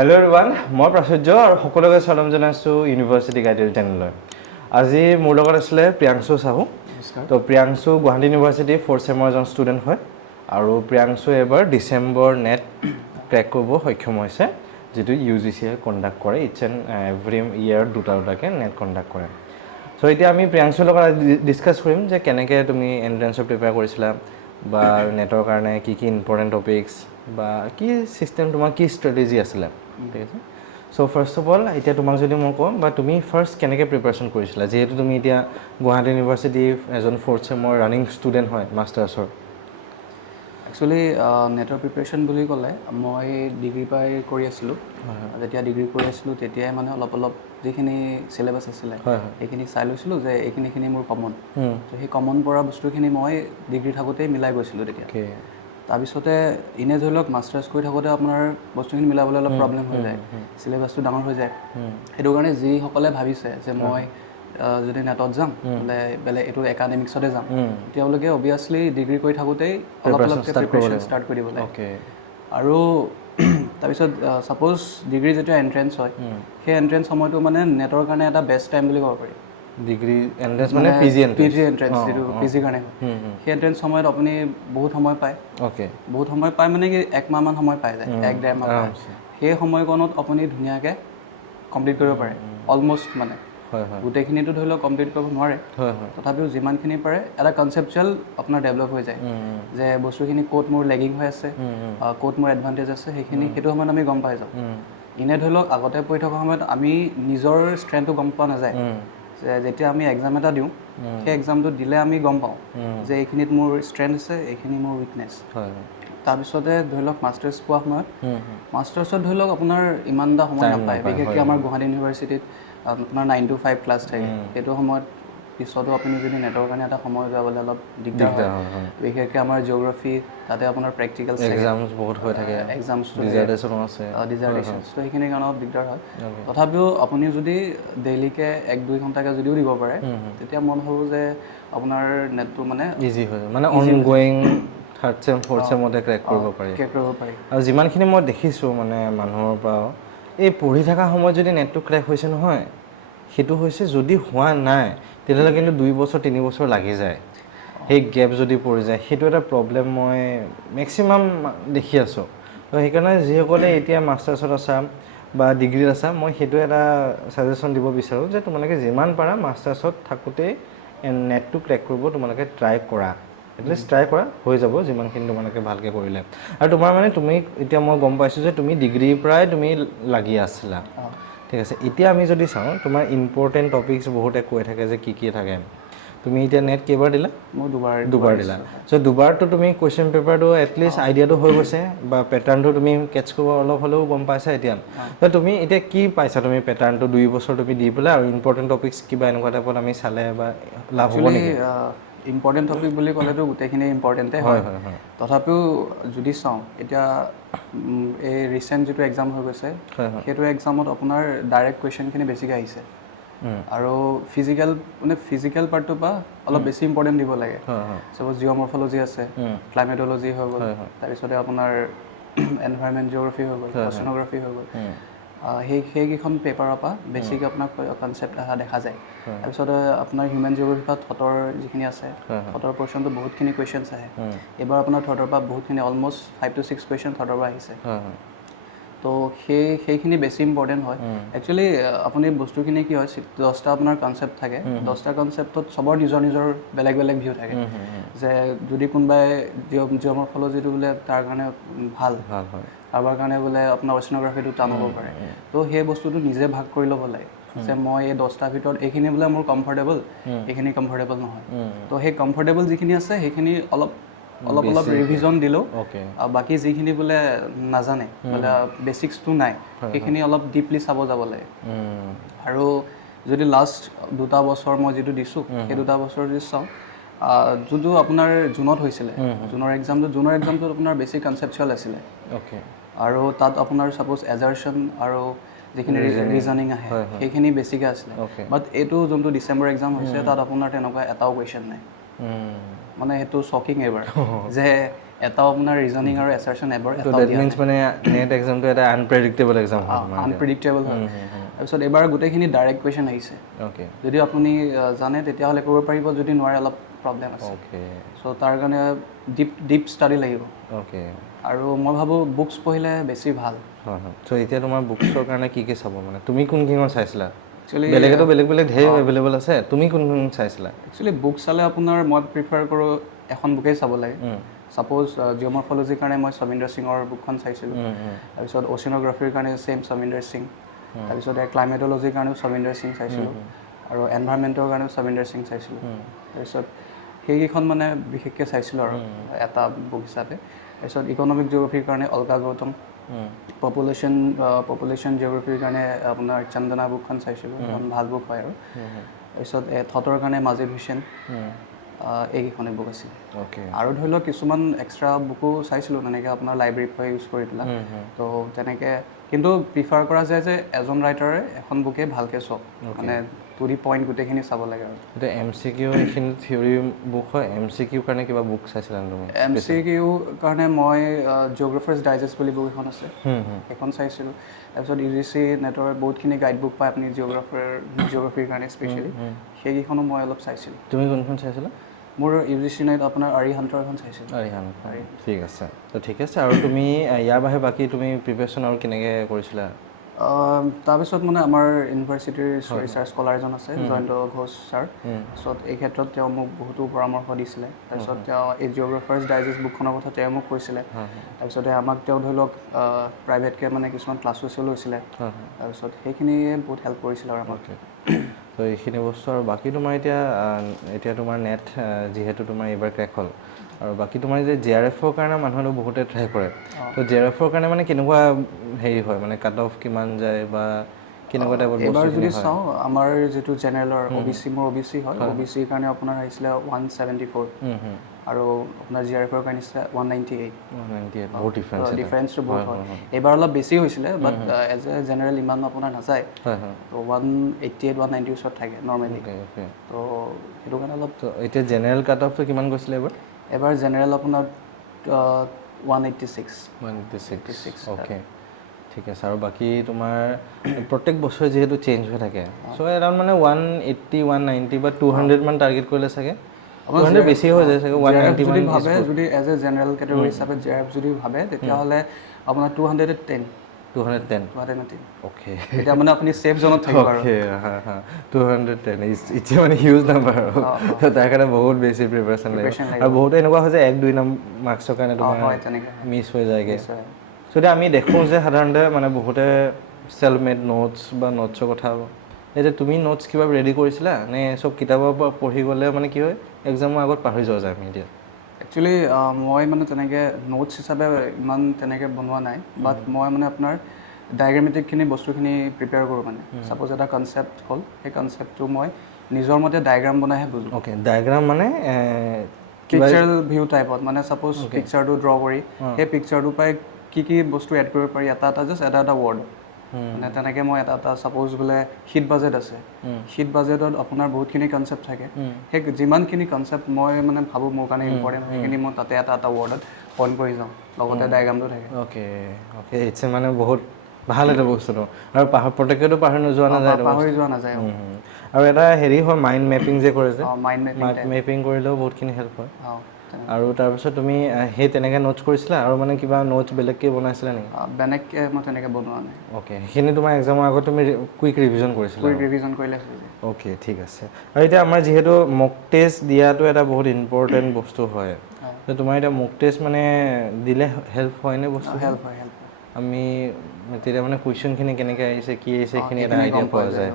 Hello everyone, মই প্ৰাচুৰ্য আৰু সকলোকে স্বাগতম জনাইছো ইউনিভাৰ্চিটি গাইডেড চেনেললৈ। আজি মোৰ লগত আছিলে প্ৰিয়াংশু সাহু। তো প্ৰিয়াংশু গুৱাহাটী ইউনিভাৰ্চিটি 4th চেমৰ এজন ষ্টুডেণ্ট হয় আৰু প্ৰিয়াংশু এবাৰ ডিসেম্বৰ নেট ক্ৰেক কৰিব সক্ষম হৈছে, যেটো UGC কণ্ডাক্ট কৰে ইটছ এণ্ড এভৰি ইয়াৰ দুটাকে নেট কণ্ডাক্ট কৰে। সো এতিয়া আমি প্ৰিয়াংশুৰ লগত ডিসকাস কৰিম যে কেনেকৈ তুমি এন্ট্ৰেন্সৰ প্ৰিপেয়াৰ কৰিছিলা বা নেটৰ কাৰণে কি ইম্পৰ্টেণ্ট টপিকস বা কি সিস্টেম তোমাৰ কি ষ্ট্ৰেটেজি আছিলে, ঠিক আছে। সো ফাৰ্স্ট অফ অল এতিয়া তোমাক যদি মই কওঁ বা তুমি ফাৰ্স্ট কেনেকৈ প্ৰিপাৰেশ্যন কৰিছিলা, যেহেতু তুমি এতিয়া গুৱাহাটী ইউনিভাৰ্চিটি এজন 4th চেমৰ ৰানিং ষ্টুডেণ্ট হয় মাষ্টাৰ্ছৰ। একচুৱেলি নেটৰ প্ৰিপাৰেশ্যন বুলি ক'লে মই ডিগ্ৰী পাই কৰি আছিলোঁ। যেতিয়া ডিগ্ৰী কৰি আছিলোঁ তেতিয়াই মানে অলপ যিখিনি চিলেবাছ আছিলে সেইখিনি চাই লৈছিলোঁ যে এইখিনি মোৰ কমন। তো সেই কমন পৰা বস্তুখিনি মই ডিগ্ৰী থাকোঁতেই মিলাই গৈছিলোঁ তেতিয়া। তাৰপিছতে ইনে ধৰি লওক মাষ্টাৰ্ছ কৰি থাকোঁতে আপোনাৰ বস্তুখিনি মিলাবলৈ অলপ প্ৰব্লেম হৈ যায়, চিলেবাছটো ডাঙৰ হৈ যায়। সেইটো কাৰণে যিসকলে ভাবিছে যে মই যদি নেটত যাম বোলে বেলেগ এইটো একাডেমিক্সতে যাম, তেওঁলোকে অবভিয়াছলি ডিগ্ৰী কৰি থাকোঁতেই অলপ প্ৰিপাৰেশ্যন ষ্টাৰ্ট কৰি দিব লাগে। আৰু তাৰপিছত ছাপ'জ ডিগ্ৰী যেতিয়া এণ্ট্ৰেন্স হয়, সেই এণ্ট্ৰেন্স সময়টো মানে নেটৰ কাৰণে এটা বেষ্ট টাইম বুলি ক'ব পাৰি। ডিগ্ৰী এন্ট্ৰেন্স মানে পিজি এণ্ট্ৰেন্স যিটো পিজিৰ কাৰণে হয়, সেই এণ্ট্ৰেন্স সময়ত আপুনি বহুত সময় পায়। বহুত সময় পায় মানে কি 1 মাহমান সময় পাই যায়, 1-1.5 মাহ পায়। সেই সময়কণত আপুনি ধুনীয়াকৈ কমপ্লিট কৰিব পাৰে অলমষ্ট মানে। গোটেইখিনিতো ধৰি লওক কমপ্লিট কৰিব নোৱাৰে, তথাপিও যিমানখিনি পাৰে এটা কনচেপচুৱেল আপোনাৰ ডেভেলপ হৈ যায় যে বস্তুখিনি ক'ত মোৰ লেগিং হৈ আছে, ক'ত মোৰ এডভান্টেজ আছে, সেইটো সময়ত আমি গম পাই যাওঁ। ইনে ধৰি লওক আগতে পঢ়ি থকা সময়ত আমি নিজৰ ষ্ট্ৰেংথটো গম পোৱা নাযায়। যে যেতিয়া আমি এক্সাম এটা দিওঁ, সেই এক্সামটো দিলে আমি গম পাওঁ যে এইখিনিত মোৰ ষ্ট্ৰেংথ আছে, এইখিনি মোৰ উইকনেছ। তাৰপিছতে ধৰি লওক মাষ্টাৰ্ছ পোৱা সময়ত মাষ্টাৰ্ছত ধৰি লওক আপোনাৰ ইমান এটা সময় নাপায়, বিশেষকৈ আমাৰ গুৱাহাটী ইউনিভাৰ্চিটিত আপোনাৰ 9 to 5 ক্লাছ থাকে। সেইটো সময়ত পিছতো আপুনি যদি নেটৰ কাৰণে এটা সময় উলিয়াবলৈ অলপ দিগদাৰ হয়। বিশেষকৈ আমাৰ জিঅ'গ্ৰাফী, তাতে আপোনাৰ প্ৰেক্টিকেল এক্সামছ বহুত হৈ থাকে, ডিজাৰ্টেশ্যনো আছে, ডিজাৰ্টেশ্যনছ, তো সেইখিনি কাৰণে অলপ দিগদাৰ হয়। তথাপিও আপুনি যদি ডেইলিকৈ 1-2 ঘণ্টাকৈ যদিও দিব পাৰে, তেতিয়া মই ভাবোঁ যে আপোনাৰ নেটটো মানে ইজি হয়, মানে অনগোয়িং 3rd চেম 4th চেমতে ক্ৰেক কৰিব পাৰি। আৰু যিমানখিনি মই দেখিছোঁ মানে মানুহৰ পৰা এই পঢ়ি থকা সময়ত যদি নেটটো ক্ৰেক হৈছে নহয়, সেইটো হৈছে যদি হোৱা নাই তেতিয়াহ'লে কিন্তু 2 বছৰ 3 বছৰ লাগি যায়। সেই গেপ যদি পৰি যায়, সেইটো এটা প্ৰব্লেম মই মেক্সিমাম দেখি আছোঁ। তো সেইকাৰণে যিসকলে এতিয়া মাষ্টাৰ্ছত আছা বা ডিগ্ৰীত আছা, মই সেইটো এটা ছাজেশ্যন দিব বিচাৰোঁ যে তোমালোকে যিমান পাৰা মাষ্টাৰ্ছত থাকোঁতেই নেটটো ক্ৰেক কৰিব তোমালোকে ট্ৰাই কৰা। এটলিষ্ট ট্ৰাই কৰা, হৈ যাব যিমানখিনি তোমালোকে ভালকৈ কৰিলে। আৰু তোমাৰ মানে তুমি এতিয়া মই গম পাইছোঁ যে তুমি ডিগ্ৰীৰ পৰাই তুমি লাগি আছিলা, ঠিক আছে। এতিয়া আমি যদি চাওঁ তোমাৰ ইম্পৰ্টেণ্ট টপিকছ বহুতে কৈ থাকে যে কি থাকে। তুমি এতিয়া নেট কেইবাৰ দিলা? মই দুবাৰ দিলা। চ' দুবাৰটো তুমি কুৱেশ্যন পেপাৰটো এটলিষ্ট আইডিয়াটো হৈ গৈছে বা পেটাৰ্ণটো তুমি কেটচ কৰিব অলপ হ'লেও গম পাইছা এতিয়া। ত' তুমি এতিয়া কি পাইছা তুমি পেটাৰ্ণটো 2 বছৰ তুমি দি পেলাই আৰু ইম্পৰ্টেণ্ট টপিকছ কিবা এনেকুৱা টাইপত আমি চালে বা লাভ হ'ব নেকি? ইম্পৰ্টেণ্ট টপিক বুলি ক'লেতো গোটেইখিনি ইম্পৰ্টেণ্টেই হয়। তথাপিও যদি চাওঁ এতিয়া এই ৰিচেণ্ট যিটো এক্সাম হৈ গৈছে, সেইটো এক্সামত আপোনাৰ ডাইৰেক্ট কুৱেশ্যনখিনি বেছিকৈ আহিছে। আৰু ফিজিকেল পাৰ্টটোৰ পৰা অলপ বেছি ইম্পৰ্টেণ্ট দিব লাগে। চাপ'জ জিঅ'মৰ্ফলজি আছে, ক্লাইমেটলজি হৈ গ'ল, তাৰপিছতে আপোনাৰ এনভাইৰনমেণ্ট জিঅ'গ্ৰাফী হৈ গ'ল, অচেন'গ্ৰাফী হৈ গ'ল। সেইকেইখন পেপাৰৰ পৰা বেছিকৈ আপোনাক কনচেপ্ট অহা দেখা যায়। তাৰপিছতে আপোনাৰ হিউমেন জিঅ'গ্ৰাফীত থটৰ যিখিনি আছে, থটৰ পৰ্চনটো বহুতখিনি কুৱেশ্যনছ আহে। এইবাৰ আপোনাৰ থটৰ পৰা বহুতখিনি অলমষ্ট 5 to 6 কুৱেশ্যন থটৰ পৰা আহিছে। তো সেইখিনি বেছি ইম্পৰ্টেণ্ট হয়। একচুৱেলি আপুনি বস্তুখিনি কি হয়, 10টা আপোনাৰ কনচেপ্ট থাকে, 10টা কনচেপ্টত চবৰ নিজৰ বেলেগ ভিউ থাকে। যে যদি কোনোবাই জিঅ'মৰ্ফলজিটো বোলে তাৰ কাৰণে ভাল, কাৰোবাৰ কাৰণে বোলে আপোনাৰ অচেন'গ্ৰাফীটো টান হ'ব পাৰে। তো সেই বস্তুটো নিজে ভাগ কৰি ল'ব লাগে যে মই এই 10টাৰ ভিতৰত এইখিনি বোলে মোৰ কমফৰ্টেবল, এইখিনি কমফৰ্টেবল নহয়। তো সেই কমফৰ্টেবল যিখিনি আছে সেইখিনি অলপ ৰিভিজন দিলেও, আৰু বাকী যিখিনি বোলে নাজানে, বোলে বেচিক্সটো নাই, সেইখিনি অলপ ডিপলি চাব যাব লাগে। আৰু যদি লাষ্ট 2টা বছৰ মই যিটো দিছোঁ, সেই 2টা বছৰ যদি চাওঁ, যোনটো আপোনাৰ জুনত হৈছিলে, জুনৰ এক্সামটোত আপোনাৰ বেছি কনচেপচুৱেল আছিলে। আৰু তাত আপোনাৰ ছাপ'জ এজাৰশ্যন আৰু যিখিনি ৰিজনিং আহে সেইখিনি বেছিকৈ আছিলে। বাট এইটো যোনটো ডিচেম্বৰ এক্সাম হৈছে, তাত আপোনাৰ তেনেকুৱা এটাও কুৱেশ্যন নাই। মানে সেইটো শ্বকিং এইবাৰ যে এটাও আপোনাৰ ৰিজনিং আৰু এছাৰশ্যন এবাৰ তো দ্যাট মিন্স মানে নেট এক্সামটো এটা আনপ্ৰেডিক্টেবল এক্সাম হয় আনপ্ৰেডিক্টেবল হয় তাৰপিছত এবাৰ গোটেইখিনি ডাইৰেক্ট কুৱেশ্যন আহিছে অ'কে যদি আপুনি জানে তেতিয়াহ'লে কৰিব পাৰিব যদি নোৱাৰে অলপ প্ৰব্লেম আছে অ'কে চ' তাৰ কাৰণে ডিপ ষ্টাডি লাগিব অ'কে আৰু মই ভাবোঁ বুকছ পঢ়িলে বেছি ভাল হয় হয় চ' এতিয়া তোমাৰ বুকছৰ কাৰণে কি চাব মানে তুমি কোনখন চাইছিলা একচুৱেলি বেলেগেতো বেলেগ ধেৰ এভেইলেবল আছে তুমি কোনখন চাইছিলা একচুৱেলি বুক চালে আপোনাৰ মই প্ৰিফাৰ কৰোঁ এখন বুকেই চাব লাগে ছাপ'জ জিঅ'মৰ্ফলজিৰ কাৰণে মই সমিন্দৰ সিঙৰ বুকখন চাইছিলোঁ তাৰপিছত অচিনোগ্ৰাফীৰ কাৰণে ছেইম সমিন্দৰ সিং তাৰপিছত ক্লাইমেটলজিৰ কাৰণেও সমিন্দৰ সিং চাইছিলোঁ আৰু এনভাইৰমেণ্টৰ কাৰণেও সমিন্দৰ সিং চাইছিলোঁ তাৰপিছত সেইকেইখন মানে বিশেষকৈ চাইছিলোঁ আৰু এটা বুক হিচাপে তাৰপিছত ইকনমিক জিঅ'গ্ৰাফীৰ কাৰণে অলকা গৌতম পপুলেশ্যন জিঅ'গ্ৰাফীৰ কাৰণে আপোনাৰ চন্দনা বুকখন চাইছিলোঁ এখন ভাল বুক হয় আৰু তাৰপিছত থটৰ কাৰণে মাজিদ হুছেইন এইকেইখনে বুক আছিল আৰু ধৰি লওক কিছুমান এক্সট্ৰা বুকো চাইছিলোঁ তেনেকৈ আপোনাৰ লাইব্ৰেৰীৰ পৰা ইউজ কৰি পেলাই তো তেনেকৈ কিন্তু প্ৰিফাৰ কৰা যায় যে এজন ৰাইটাৰে এখন বুকে ভালকৈ চাওক মানে টু দি পইণ্ট গোটেইখিনি চাব লাগে আৰু এতিয়া এম চি কিউ এইখিনি থিয়ৰী বুক হয় এম চি কিউৰ কাৰণে কিবা বুক চাইছিলা তুমি এম চি কিউ কাৰণে মই জিঅ'গ্ৰাফাৰ্ছ ডাইজেষ্ট বুলি বুক এখন আছে সেইখন চাইছিলোঁ তাৰপিছত UGC-NETৰ বহুতখিনি গাইড বুক পায় আপুনি জিঅ'গ্ৰাফীৰ কাৰণে স্পেচিয়েলি সেইকেইখনো মই অলপ চাইছিলোঁ তুমি কোনখন চাইছিলা মোৰ UGC-NET আপোনাৰ আৰিহান্তৰ এখন চাইছিলোঁ আৰিহান্তৰ ঠিক আছে তো ঠিক আছে আৰু তুমি ইয়াৰ বাহিৰে বাকী তুমি প্ৰিপেৰেশ্যন আৰু কেনেকৈ কৰিছিলা তাৰপিছত মানে আমাৰ ইউনিভাৰ্চিটিৰ ৰিচাৰ্চ স্কলাৰ এজন আছে জয়ন্ত ঘোষ ছাৰ তাৰপিছত এই ক্ষেত্ৰত তেওঁ মোক বহুতো পৰামৰ্শ দিছিলে তাৰপিছত তেওঁ এই জিঅ'গ্ৰাফাৰ্ছ ডাইজেষ্ট বুকখনৰ কথা তেওঁ মোক কৈছিলে তাৰপিছতে আমাক তেওঁ ধৰি লওক প্ৰাইভেটকৈ মানে কিছুমান ক্লাছো লৈছিলে তাৰপিছত সেইখিনিয়ে বহুত হেল্প কৰিছিলে আৰু আমাক তো এইখিনি বস্তু আৰু বাকী তোমাৰ এতিয়া তোমাৰ নেট যিহেতু তোমাৰ এইবাৰ ক্ৰেক হ'ল আৰু বাকী তোমাৰ যে JRF-ৰ কাৰণে মানুহে বহুতে ট্ৰাই কৰে তো JRF-ৰ কাৰণে মানে কেনেকুৱা হেৰি হয় মানে কাট অফ কিমান যায় বা কেনেকুৱা টাইপৰ বস্তু এবাৰ যদি চাওঁ আমাৰ যিটো জেনেৰেলৰ OBC মোৰ OBC হয় OBCৰ কাৰণে আপোনাৰ আহিছিলে 174 আৰু আপোনাৰ JRF-ৰ কাৰণে আহিছিলে 198 বহুত ডিফাৰেঞ্চটো বহুত হয় এইবাৰ অলপ বেছি হৈছিলে বাট এজ এ জেনেৰেল ইমান আপোনাৰ নাযায় তো 188 190 ওচৰত থাকে নৰ্মেলি তো সেইটো কাৰণে অলপ এতিয়া জেনেৰেল কাট অফটো কিমান গৈছিলে এবাৰ জেনেৰেল আপোনাৰ 186 অ'কে ঠিক আছে আৰু বাকী তোমাৰ প্ৰত্যেক বছৰে যিহেতু চেঞ্জ হৈ থাকে চ' এৰাউণ্ড মানে 180 190 বা 200 মান টাৰ্গেট কৰিলে চাগে 200 বেছি হৈ যায় চাগে 190 মান ভাবে যদি এজ এ জেনেৰেল কেটেগৰী হিচাপে JRF যদি ভাবে তেতিয়াহ'লে আপোনাৰ 210 অ'কে এতিয়া মানে আপুনি ছেফ জোনত থাকিব আৰু 210 ইটছ মানে হিউজ নাম্বাৰ আৰু তাৰ কাৰণে বহুত বেছি প্ৰিপাৰেশ্যন লাগে আৰু বহুতো এনেকুৱা হয় যে 1-2 মাৰ্কছৰ কাৰণে তোমাৰ মিছ হৈ যায়গৈ চ' এতিয়া আমি দেখোঁ যে সাধাৰণতে মানে বহুতে চেল্ফ মেড নোটছ বা নোটছৰ কথা এতিয়া তুমি নোটছ কিবা ৰেডি কৰিছিলা নে চব কিতাপৰ পৰা পঢ়ি গ'লে মানে কি হয় এক্সামৰ আগত পাহৰি যোৱা যায় আমি এতিয়া একচুৱেলি মই মানে তেনেকৈ নোটছ হিচাপে ইমান তেনেকৈ বনোৱা নাই বাট মই মানে আপোনাৰ ডায়েগ্ৰামেটিকখিনি বস্তুখিনি প্ৰিপেয়াৰ কৰোঁ মানে ছাপ'জ এটা কনচেপ্ট হ'ল সেই কনচেপ্টটো মই নিজৰ মতে ডায়েগ্ৰাম বনাইহে বুজোঁ অ'কে ডায়েগ্ৰাম মানে পিকচাৰেল ভিউ টাইপত মানে ছাপ'জ পিকচাৰটো ড্ৰ কৰি সেই পিকচাৰটোৰ পৰাই কি বস্তু এড কৰিব পাৰি এটা ৱৰ্ড মানে তেনেকৈ মই এটা ছাপ'জ বোলে হিট বাজেট আছে হিট বাজেটত আপোনাৰ বহুতখিনি কনচেপ্ট থাকে সেই যিমানখিনি কনচেপ্ট মই মানে ভাবোঁ মোৰ কাৰণে ইম্পৰ্টেণ্ট সেইখিনি মই তাতে এটা ৱৰ্ডত পইণ্ট কৰি যাওঁ লগতে ডায়েগ্ৰামটো থাকে অ'কে ইটছ মানে বহুত ভাল এটা বস্তুটো আৰু প্ৰত্যেকেতো পাহৰি যোৱা নাযায় আৰু এটা হেৰি হয় মাইণ্ড মেপিং যে কৰে যে মাইণ্ড মেপিং কৰিলেও বহুতখিনি হেল্প হয় আৰু তাৰপিছত তুমি সেই তেনেকৈ নোটছ কৰিছিলা আৰু মানে কিবা নোটছ বেলেগকৈ বনাইছিলা নেকি বেলেগকৈ মই তেনেকৈ বনোৱা নাই অ'কে সেইখিনি তোমাৰ এক্সামৰ আগত তুমি কুইক ৰিভিজন কৰিছিলা ৰিভিজন কৰিলে অ'কে ঠিক আছে আৰু এতিয়া আমাৰ যিহেতু মক টেষ্ট দিয়াটো এটা বহুত ইম্পৰ্টেণ্ট বস্তু হয় তো তোমাৰ এতিয়া মক টেষ্ট মানে দিলে হেল্প হয়নে বস্তু হেল্প হয় আমি তেতিয়া মানে কুৱেশ্যনখিনি কেনেকৈ আহিছে কি আহিছে সেইখিনি এটা আইডিয়া পোৱা যায়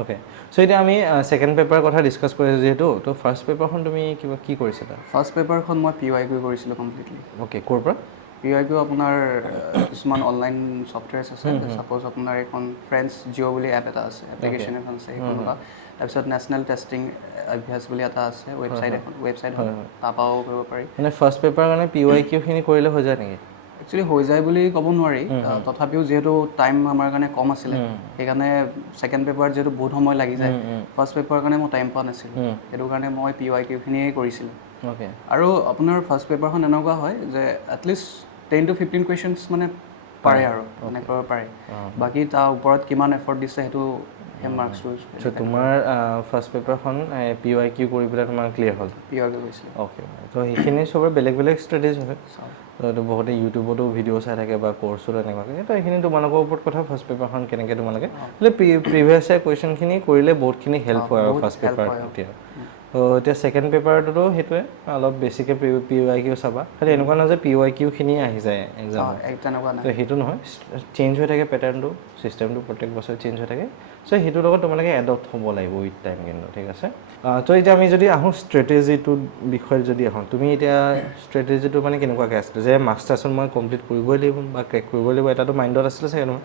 অ'কে চ' এতিয়া আমি ছেকেণ্ড পেপাৰৰ কথা ডিছকাছ কৰিছোঁ যিহেতু তো ফাৰ্ষ্ট পেপাৰখন তুমি কিবা কি কৰিছিলা ফাৰ্ষ্ট পেপাৰখন মই PYQ কৰিছিলোঁ কমপ্লিটলি অ'কে ক'ৰ পৰা PYQ আপোনাৰ কিছুমান অনলাইন ছফ্টৱেৰ্ছ আছে ছাপ'জ আপোনাৰ এখন ফ্ৰেণ্ডছ জিঅ' বুলি এপ এটা আছে এপ্লিকেশ্যন এখন আছে সেইখন বা তাৰপিছত নেশ্যনেল টেষ্টিং অভ্যাস বুলি এটা আছে ৱেবছাইট হয় তাৰপৰাও কৰিব পাৰি মানে ফাৰ্ষ্ট পেপাৰৰ কাৰণে PYQখিনি কৰিলে হৈ যায় নেকি একচুৱেলি হৈ যায় বুলি ক'ব নোৱাৰি তথাপিও যিহেতু টাইম আমাৰ কাৰণে কম আছিলে সেইকাৰণে ছেকেণ্ড পেপাৰত যিহেতু বহুত সময় লাগি যায় ফাৰ্ষ্ট পেপাৰৰ কাৰণে মই টাইম পোৱা নাছিলোঁ সেইটো কাৰণে মই PYQখিনিয়ে কৰিছিলোঁ ওকে আৰু আপোনাৰ ফাৰ্ষ্ট পেপাৰখন এনেকুৱা হয় যে এটলিষ্ট 10 to 15 কুৱেশ্যনছ মানে পাৰে আৰু মানে কৰিব পাৰে বাকী তাৰ ওপৰত কিমান এফৰ্ট দিছে সেইটো সেই মাৰ্কছটো চ' তোমাৰ ফাৰ্ষ্ট পেপাৰখন PYQ কৰি পেলাই তোমাৰ ক্লিয়াৰ হ'ল PYQ গৈছিলে অ'কে ত' সেইখিনি চবৰে বেলেগ বেলেগ ষ্ট্ৰেটেজি হয় ত' বহুতে ইউটিউবতো ভিডিঅ' চাই থাকে বা কৰ্চত এনেকুৱাকৈ ত' সেইখিনি তোমালোকৰ ওপৰত কথা ফাৰ্ষ্ট পেপাৰখন কেনেকৈ তোমালোকে প্ৰিভিয়াছ ইয়াৰ কুৱেশ্যনখিনি কৰিলে বহুতখিনি হেল্প হয় আৰু ফাৰ্ষ্ট পেপাৰ এতিয়া ত' এতিয়া ছেকেণ্ড পেপাৰটোতো সেইটোৱে অলপ বেছিকৈ PYQ চাবা খালি এনেকুৱা নহয় যে PYQখিনি আহি যায় এক্সামত ত' সেইটো নহয় চেঞ্জ হৈ থাকে পেটাৰ্ণটো ছিষ্টেমটো প্ৰত্যেক বছৰে চেঞ্জ হৈ থাকে চ' সেইটোৰ লগত তোমালোকে এডপ্ট হ'ব লাগিব উইথ টাইম কিন্তু ঠিক আছে ত' এতিয়া আমি যদি আহোঁ ষ্ট্ৰেটেজিটোৰ বিষয়ে যদি আহোঁ তুমি এতিয়া ষ্ট্ৰেটেজিটো মানে কেনেকুৱাকৈ আছিলে যে মাষ্টাৰ্ছত মই কমপ্লিট কৰিবই লাগিব বা ক্ৰেক কৰিবই লাগিব এটাতো মাইণ্ডত আছিলে চাগে তোমাৰ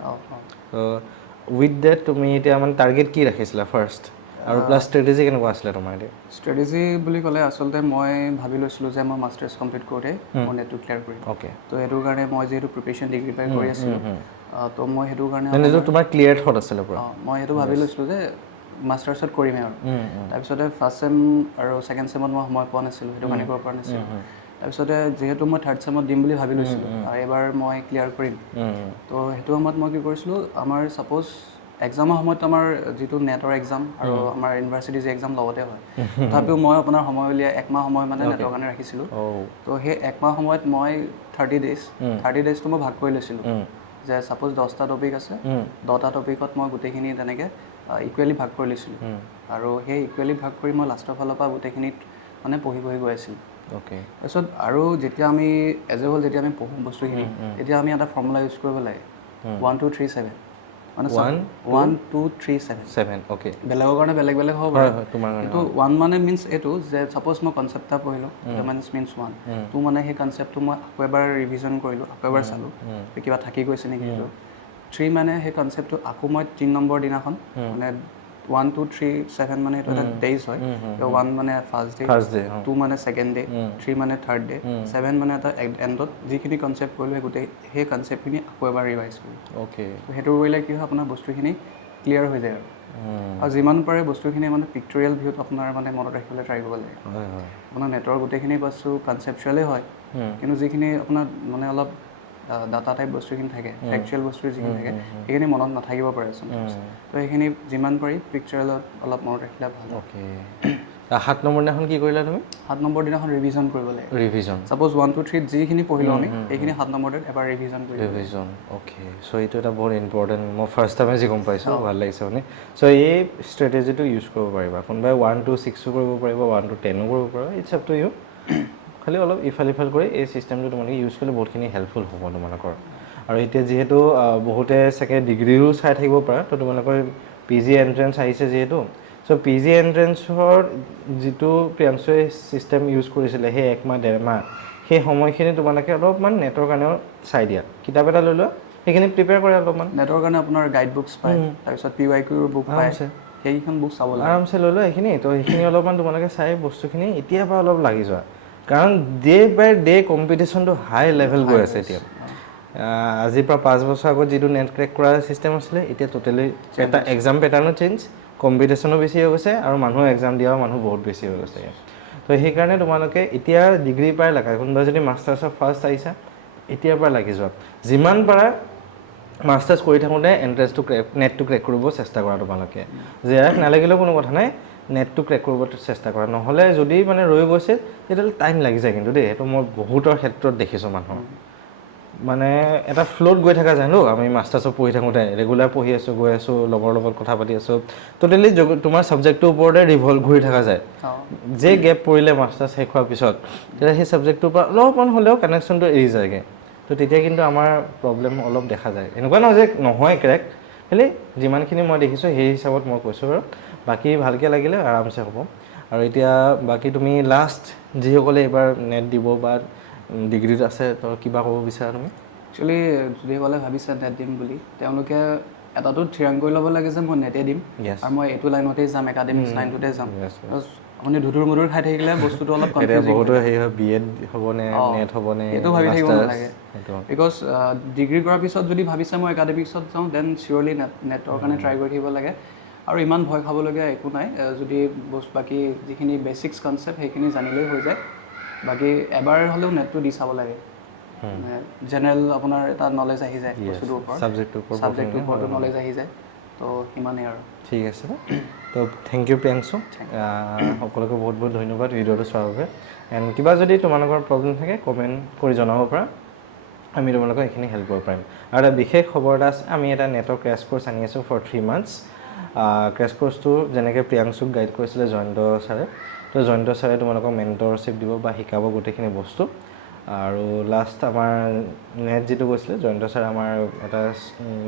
উইথ ডেট তুমি এতিয়া মানে টাৰ্গেট কি ৰাখিছিলা ফাৰ্ষ্ট আৰু প্লাছ ষ্ট্ৰেটেজি কেনেকুৱা আছিলে তোমাৰ এতিয়া ষ্ট্ৰেটেজি বুলি ক'লে আচলতে মই ভাবি লৈছিলোঁ যে মই মাষ্টাৰ্ছ কমপ্লিট কৰোঁতে মই নেটটো ক্লিয়াৰ কৰিম অ'কে তো সেইটোৰ কাৰণে মই যিহেতু প্ৰিপেৰেশ্যন ডিগ্ৰী পাই কৰি আছিলোঁ তো মই সেইটোৰ কাৰণে তোমাৰ ক্লিয়াৰ থট আছিলে পুৰা মই সেইটো ভাবি লৈছিলোঁ যে মাষ্টাৰ্ছত কৰিমেই আৰু তাৰপিছতে ফাৰ্ষ্ট ছেম আৰু ছেকেণ্ড ছেমত মই সময় পোৱা নাছিলোঁ সেইটো কাৰণে কৰিব পৰা নাছিলোঁ তাৰপিছতে যিহেতু মই থাৰ্ড ছেমত দিম বুলি ভাবি লৈছিলোঁ আৰু এইবাৰ মই ক্লিয়াৰ কৰিম তো সেইটো সময়ত মই কি কৰিছিলোঁ আমাৰ ছাপ'জ এক্সামৰ সময়ত আমাৰ যিটো নেটৰ এক্সাম আৰু আমাৰ ইউনিভাৰ্চিটিৰ যে এক্সাম লগতে হয় তথাপিও মই আপোনাৰ সময় উলিয়াই একমাহ সময় মানে নেটৰ কাৰণে ৰাখিছিলোঁ তো সেই একমাহ সময়ত মই 30 ডেইজটো মই ভাগ কৰি লৈছিলোঁ যে ছাপ'জ 10টা টপিক আছে 10টা টপিকত মই গোটেইখিনি তেনেকৈ ইকুৱেলি ভাগ কৰি লৈছিলোঁ আৰু সেই ইকুৱেলি ভাগ কৰি মই লাষ্টৰ ফালৰ পৰা গোটেইখিনিত মানে পঢ়ি গৈ আছিলোঁ অ'কে তাৰপিছত আৰু যেতিয়া আমি এজ এ হোল যেতিয়া আমি পঢ়োঁ বস্তুখিনি তেতিয়া আমি এটা ফৰ্মুলা ইউজ কৰিব লাগে 1 2 3 7 মানে 1 2 3 7 অ'কে বেলেগৰ কাৰণে বেলেগ বেলেগ হ'ব পাৰে তোমাৰ কিন্তু 1 মানে মিনছ এইটো যে ছাপ'জ মই কনচেপ্ট এটা পঢ়িলোঁ মিনছ 1 2 মানে সেই কনচেপ্টটো মই আকৌ এবাৰ ৰিভিজন কৰিলোঁ আকৌ এবাৰ চালোঁ কিবা থাকি গৈছে নেকি সেইটো 3 মানে সেই কনচেপ্টটো আকৌ মই 3 নম্বৰ দিনাখন মানে 1 2 3 7 মানে এইটো এটা ডেইজ হয় 1 মানে ফাৰ্ষ্ট ডে 2 মানে ছেকেণ্ড ডে 3 মানে থাৰ্ড ডে 7 মানে এটা এণ্ডত যিখিনি কনচেপ্ট কৰিলোঁ গোটেই সেই কনচেপ্টখিনি আকৌ এবাৰ ৰিভাইজ কৰিলোঁ অ'কে সেইটো কৰিলে কি হয় আপোনাৰ বস্তুখিনি ক্লিয়াৰ হৈ যায় আৰু যিমান পাৰে বস্তুখিনি মানে পিক্টৰিয়েল ভিউত আপোনাৰ মানে মনত ৰাখিবলৈ ট্ৰাই কৰিব লাগে আপোনাৰ নেটৰ গোটেইখিনি বস্তু কনচেপচুৱেলেই হয় কিন্তু যিখিনি আপোনাৰ মানে অলপ ডাটা টাইপ বস্তুখিনি থাকে ফেকচুৱেল বস্তু যিখিনি থাকে সেইখিনি মনত নাথাকিব পাৰে তো সেইখিনি যিমান পাৰি পিক্টৰিয়েলত অলপ মনত ৰাখিলে ভাল অ'কে 7 নম্বৰ দিনাখন কি কৰিলা তুমি 7 নম্বৰ দিনাখন ৰিভিজন কৰিব লাগে ৰিভিজন ছাপ'জ 1 2 3 যিখিনি পঢ়িলোঁ আমি সেইখিনি 7 নম্বৰটোত এবাৰ ৰিভিজন কৰিব ৰিভিজন অ'কে চ' এইটো এটা বহুত ইম্পৰ্টেণ্ট মই ফাৰ্ষ্ট টাইমে যি গম পাইছোঁ ভাল লাগিছে মানে চ' এই ষ্ট্ৰেটেজিটো ইউজ কৰিব পাৰিবা কোনোবাই 1 to 6ও কৰিব পাৰিব 1 to 10ও কৰিব পাৰিব ইটছ আপ টু ইউ খালি অলপ ইফাল কৰি এই চিষ্টেমটো তোমালোকে ইউজ কৰিলে বহুতখিনি হেল্পফুল হ'ব তোমালোকৰ আৰু এতিয়া যিহেতু বহুতে চাগে ডিগ্ৰীৰো চাই থাকিব পাৰা তো তোমালোকৰ PG এণ্ট্ৰেঞ্চ আহিছে যিহেতু চ' PG এণ্ট্ৰেঞ্চৰ যিটো প্ৰিয়াংশুৱে চিষ্টেম ইউজ কৰিছিলে সেই 1 মাহ 1.5 মাহ সেই সময়খিনি তোমালোকে অলপমান নেটৰ কাৰণেও চাই দিয়া কিতাপ এটা লৈ লোৱা সেইখিনি প্ৰিপেয়াৰ কৰে অলপমান নেটৰ কাৰণে আপোনাৰ গাইড বুকছ পায় তাৰপিছত PYQৰ বুক পায় সেইখন বুক চাব লাগে আৰামছে লৈ লোৱা সেইখিনি তো সেইখিনি অলপমান তোমালোকে চাই বস্তুখিনি এতিয়াৰ পৰা অলপ লাগি যোৱা কাৰণ ডে বাই ডে কম্পিটিশ্যনটো হাই লেভেল গৈ আছে এতিয়া আজিৰ পৰা 5 বছৰ আগত যিটো নেট ক্ৰেক কৰা চিষ্টেম আছিলে এতিয়া টোটেলি এটা এক্সাম পেটাৰ্ণো চেঞ্জ কম্পিটিশ্যনো বেছি হৈ গৈছে আৰু মানুহ এক্সাম দিয়াও মানুহ বহুত বেছি হৈ গৈছে তো সেইকাৰণে তোমালোকে এতিয়া ডিগ্ৰী পাই লাগা কোনোবা যদি মাষ্টাৰ্ছৰ ফাৰ্ষ্ট আহিছা এতিয়াৰ পৰা লাগি যোৱা যিমান পাৰা মাষ্টাৰ্ছ কৰি থাকোঁতে এণ্ট্ৰেঞ্চটো নেটটো ক্ৰেক কৰিব চেষ্টা কৰা তোমালোকে যে নালাগিলেও কোনো কথা নাই নেটটো ক্ৰেক কৰিব চেষ্টা কৰা নহ'লে যদি মানে ৰৈ গৈছে তেতিয়াহ'লে টাইম লাগি যায় কিন্তু দেই সেইটো মই বহুতৰ ক্ষেত্ৰত দেখিছোঁ মানুহৰ মানে এটা ফ্ল'ত গৈ থকা যায় ন আমি মাষ্টাৰ্ছত পঢ়ি থাকোঁতে ৰেগুলাৰ পঢ়ি আছোঁ গৈ আছোঁ লগৰ লগত কথা পাতি আছোঁ টোটেলি তোমাৰ ছাবজেক্টটোৰ ওপৰতে ৰিভল্ভ ঘূৰি থকা যায় যে গেপ পৰিলে মাষ্টাৰ্ছ শেষ হোৱাৰ পিছত তেতিয়া সেই ছাবজেক্টটোৰ পৰা অলপমান হ'লেও কানেকশ্যনটো এৰি যায়গৈ তো তেতিয়া কিন্তু আমাৰ প্ৰব্লেম অলপ দেখা যায় এনেকুৱা নহয় যে নহয় ক্ৰেক খালি যিমানখিনি মই দেখিছোঁ সেই হিচাপত মই কৈছোঁ বাৰু বাকী ভালকৈ লাগিলে আৰামছে হ'ব আৰু এতিয়া বাকী তুমি লাষ্ট যিসকলে এইবাৰ নেট দিব বা ডিগ্ৰীত আছে তো কিবা ক'ব বিচাৰা তুমি একচুৱেলি যিসকলে ভাবিছে নেট দিম বুলি তেওঁলোকে এটাটো থিৰাং কৰি ল'ব লাগে যে মই নেটে দিম আৰু মই এইটো লাইনতেই যাম একাডেমিক্স লাইনটোতে যাম আপুনি ধুধুৰ মুধুৰ খাই থাকিলে বস্তুটো অলপ কনফিউজিং বহুতো হেৰি হয় BEd হ'বনে নেট হ'বনে এইটো ভাবি থাকিব নালাগে বিকজ ডিগ্ৰী কৰাৰ পিছত যদি ভাবিছে মই একাডেমিক্সত যাওঁ দেন চিয়'ৰলি নেটৰ কাৰণে ট্ৰাই কৰি থাকিব লাগে আৰু ইমান ভয় খাবলগীয়া একো নাই যদি বাকী যিখিনি বেচিক্স কনচেপ্ট সেইখিনি জানিলেই হৈ যায় বাকী এবাৰ হ'লেও নেটটো দি চাব লাগে জেনেৰেল আপোনাৰ এটা নলেজ আহি যায় বস্তুটোৰ ওপৰত ছাবজেক্টটোৰ ওপৰতো নলেজ আহি যায় তো সিমানেই আৰু ঠিক আছে তো থেংক ইউ প্ৰিয়াংশু সকলোকে বহুত বহুত ধন্যবাদ ভিডিঅ'টো চোৱাৰ বাবে এণ্ড কিবা যদি তোমালোকৰ প্ৰব্লেম থাকে কমেণ্ট কৰি জনাব পাৰা আমি তোমালোকক এইখিনি হেল্প কৰিব পাৰিম আৰু এটা বিশেষ খবৰ এটা আছে আমি এটা নেটৰ ক্ৰেছ কোৰ্চ আনি আছোঁ ফৰ 3 months ক্ৰেছ কোৰ্চটো যেনেকৈ প্ৰিয়াংশুক গাইড কৰিছিলে জয়ন্ত ছাৰে তো জয়ন্ত ছাৰে তোমালোকক মেণ্টৰশ্বিপ দিব বা শিকাব গোটেইখিনি বস্তু আৰু লাষ্ট আমাৰ নেট যিটো গৈছিলে জয়ন্ত ছাৰে আমাৰ এটা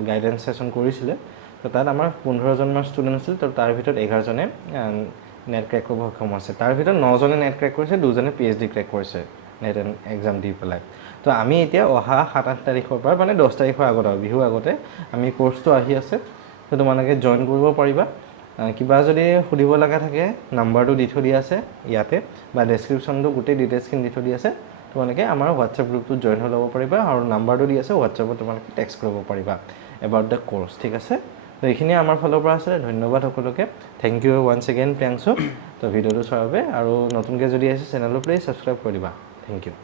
গাইডেন্স ছেশ্যন কৰিছিলে তো তাত আমাৰ 15জনমান ষ্টুডেণ্ট আছিল তো তাৰ ভিতৰত 11জনে নেট ক্ৰেক কৰিব সক্ষম হৈছে তাৰ ভিতৰত 9জনে নেট ক্ৰেক কৰিছে 2জনে PhD ক্ৰেক কৰিছে নেট এক্সাম দি পেলাই তো আমি এতিয়া অহা 7-8 তাৰিখৰ পৰা মানে 10 তাৰিখৰ আগত আৰু বিহুৰ আগতে আমি কোৰ্চটো আহি আছে তো তোমালোকে জইন কৰিব পাৰিবা কিবা যদি সুধিব লগা থাকে নাম্বাৰটো দি থৈ দিয়া আছে ইয়াতে বা ডেছক্ৰিপশ্যনটো গোটেই ডিটেইলছখিনি দি থৈ দিয়া আছে তোমালোকে আমাৰ হোৱাটছএপ গ্ৰুপটোত জইন হৈ ল'ব পাৰিবা আৰু নাম্বাৰটো দি আছে হোৱাটছএপত তোমালোকে টেক্সট কৰিব পাৰিবা এবাউট দ্য কোৰ্চ ঠিক আছে তো এইখিনিয়ে আমাৰ ফালৰ পৰা আছে ধন্যবাদ সকলোকে thank you once again Priyanshu তো ভিডিঅ'টো চোৱাৰ বাবে আৰু নতুনকৈ যদি আহিছে চেনেলটো প্লিজ ছাবস্ক্ৰাইব কৰি দিবা থেংক ইউ